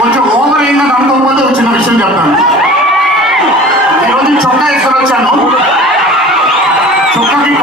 కొంచెం ఓవర్ అయిందని అనుకోకపోతే ఒక చిన్న విషయం చెప్తాను. ఈరోజు చొక్కా వేసుకొని వచ్చాను. చొక్కాకి